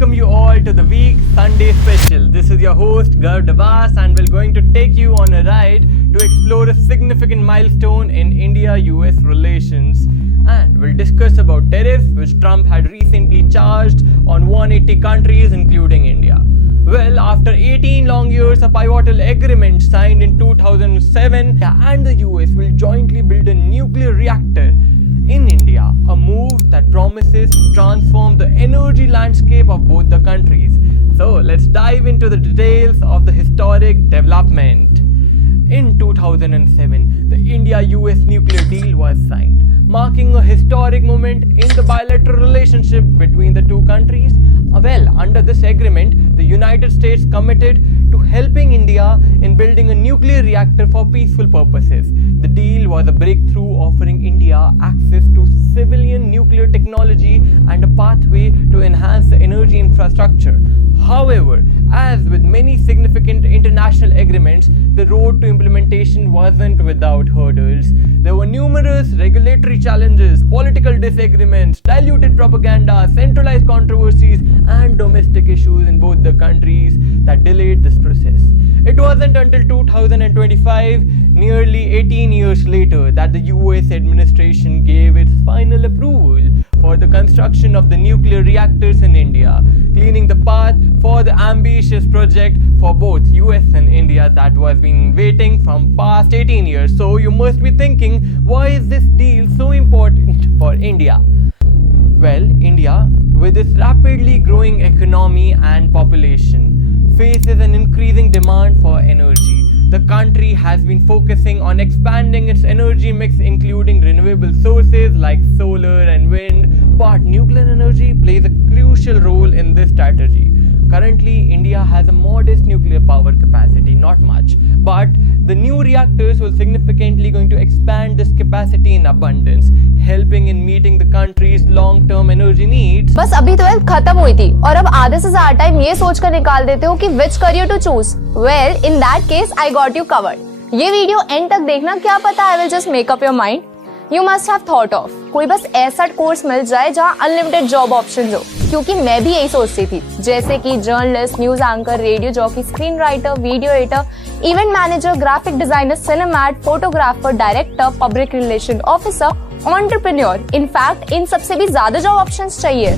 welcome you all to the week Sunday special. This is your host Anchor Dabas and we're going to take you on a ride to explore a significant milestone in India-US relations. And we'll discuss about tariffs which Trump had recently charged on 180 countries including India. Well, after 18 long years, a pivotal agreement signed in 2007, India and the US will jointly build a nuclear reactor in India, a move that promises to transform the energy landscape of both the countries. So let's dive into the details of the historic development. In 2007, the India-US nuclear deal was signed, marking a historic moment in the bilateral relationship between the two countries. Well, under this agreement, the United States committed to helping India in building a nuclear reactor for peaceful purposes. The deal was a breakthrough, offering India access to civilian nuclear technology and a pathway to enhance the energy infrastructure. However, as with many significant international agreements, the road to implementation wasn't without hurdles. There were numerous regulatory challenges, political disagreements, diluted propaganda, centralized controversies, and domestic issues in both the countries that delayed this process. It wasn't until 2025, nearly 18 years later, that the US administration gave its final approval for the construction of the nuclear reactors in India, clearing the path for the ambitious project for both US and India that was been waiting from past 18 years. So you must be thinking, why is this deal so important for India? Well, India, with its rapidly growing economy and population, faces an increasing demand for energy. The country has been focusing on expanding its energy mix, including renewable sources like solar and wind, but nuclear energy plays a crucial role in this strategy. Currently, India has a modest nuclear power capacity, not much, but the new reactors will significantly going to expand this capacity in abundance, helping in meeting the country's long-term energy needs. बस अभी 12th खत्म हुई थी और अब आधे से ज्यादा टाइम ये सोचकर निकाल देते हो कि which career to choose. Well, in that case, I got you covered. ये वीडियो एंड तक देखना, क्या पता I will just make up your mind. You must have thought of कोई बस ऐसा कोर्स मिल जाए जहाँ अनलिमिटेड जॉब ऑप्शंस हो, क्योंकि मैं भी यही सोचती थी, जैसे कि journalist, news anchor, radio jockey, screen writer, video editor, event manager, graphic designer, सिनेमैट, photographer, director, public relation officer, entrepreneur. In fact इन सबसे भी ज्यादा जॉब ऑप्शंस चाहिए.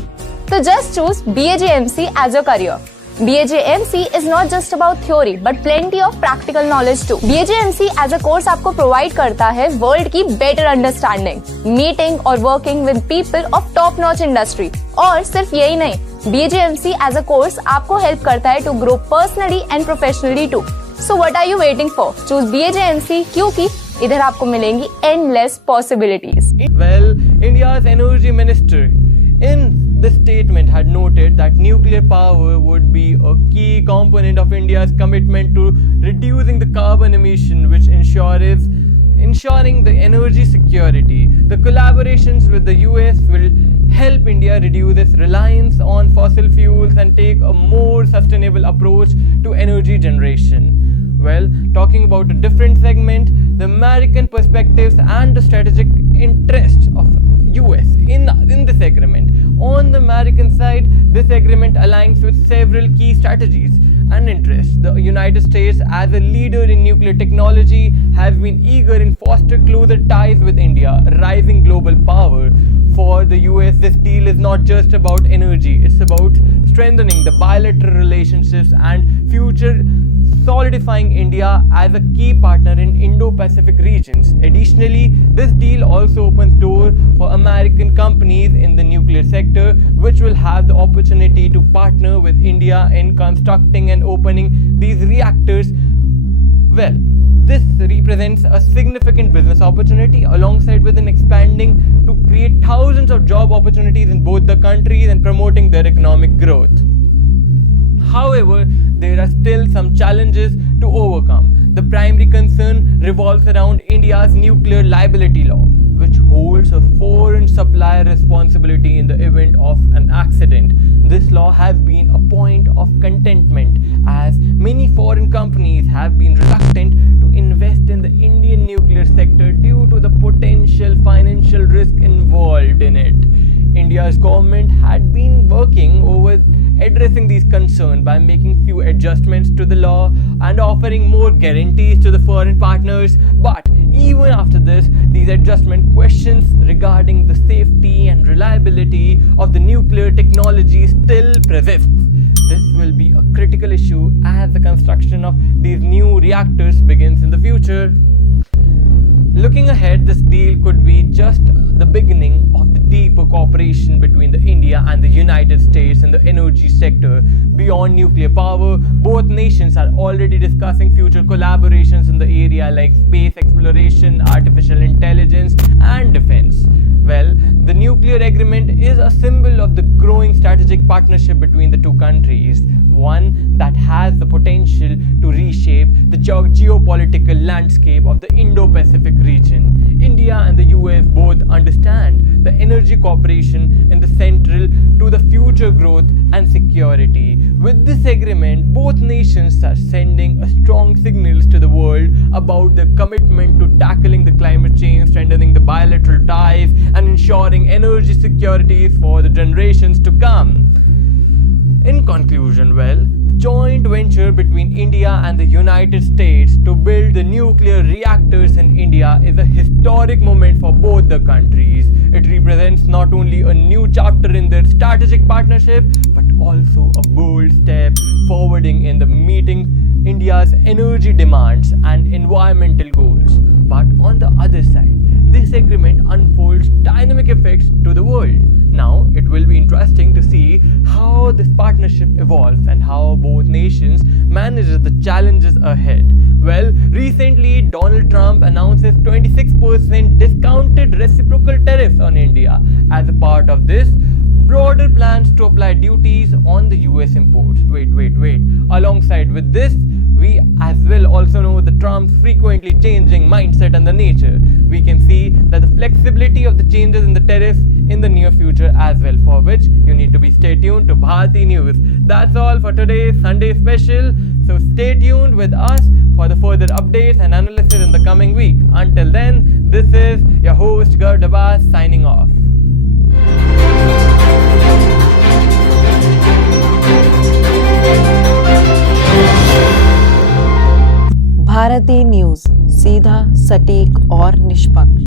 तो just choose BAJMC as your career. BAJMC is not just about theory but plenty of practical knowledge too. BAJMC as a course आपको provide करता है world की better understanding, meeting और working with people of top notch industry. और सिर्फ यही नहीं, BAJMC as a course आपको help करता है to grow personally and professionally too. So what are you waiting for? Choose BAJMC क्योंकि इधर आपको मिलेंगी endless possibilities. Well, India's energy minister in the statement had noted that nuclear power would be a key component of India's commitment to reducing the carbon emission, which ensuring the energy security. The collaborations with the US will help India reduce its reliance on fossil fuels and take a more sustainable approach to energy generation. Well, talking about a different segment, the American perspectives and the strategic interests of US in this agreement. On the American side, this agreement aligns with several key strategies and interests. The United States, as a leader in nuclear technology, has been eager in foster closer ties with India, rising global power. For the US, this deal is not just about energy, it's about strengthening the bilateral relationships and future solidifying India as a key partner in Indo-Pacific regions. Additionally, this deal also opens doors for American companies in the nuclear sector, which will have the opportunity to partner with India in constructing and opening these reactors. Well, this represents a significant business opportunity alongside with an expanding to create thousands of job opportunities in both the countries and promoting their economic growth. However, there are still some challenges to overcome. The primary concern revolves around India's nuclear liability law, which holds a foreign supplier responsibility in the event of an accident. This law has been a point of contentment as many foreign companies have been reluctant to invest in the Indian nuclear sector due to the potential financial risk involved in it. India's government had been working over addressing these concerns by making few adjustments to the law and offering more guarantees to the foreign partners. But even after this, these adjustment questions regarding the safety and reliability of the nuclear technology still persists. This will be a critical issue as the construction of these new reactors begins in the future. Looking ahead, this deal could be just the beginning of the deeper cooperation between the India and the United States in the energy sector. Beyond nuclear power, both nations are already discussing future collaborations in the area like space exploration, artificial intelligence, and defense. Well, the nuclear agreement is a symbol of the growing strategic partnership between the two countries, one that has the potential to reshape the geopolitical landscape of the Indo-Pacific region. India and the US both understand the energy cooperation in the central to the future growth and security. With this agreement, both nations are sending a strong signals to the world about their commitment to tackling the climate change, strengthening the bilateral ties, and ensuring energy security for the generations to come. In conclusion, the joint venture between India and the United States to build the nuclear reactors in India is a historic moment for both the countries. It represents not only a new chapter in their strategic partnership, but also a bold step forwarding in the meeting India's energy demands and environmental goals. But on the other side, this agreement unfolds dynamic effects to the world. Now, it will be interesting to see how this partnership evolves and how both nations manage the challenges ahead. Well, recently Donald Trump announces 26% discounted reciprocal tariffs on India. As a part of this, broader plans to apply duties on the US imports. Wait. Alongside with this, we as well also know the Trump's frequently changing mindset and the nature. We can see that the flexibility of the changes in the tariffs in the near future as well, for which you need to be stay tuned to Bharati News. That's all for today's Sunday special. So stay tuned with us for the further updates and analysis in the coming week. Until then, this is your host Anchor Dabas signing off. Bharati news, सीधा, सटीक और निष्पक्ष।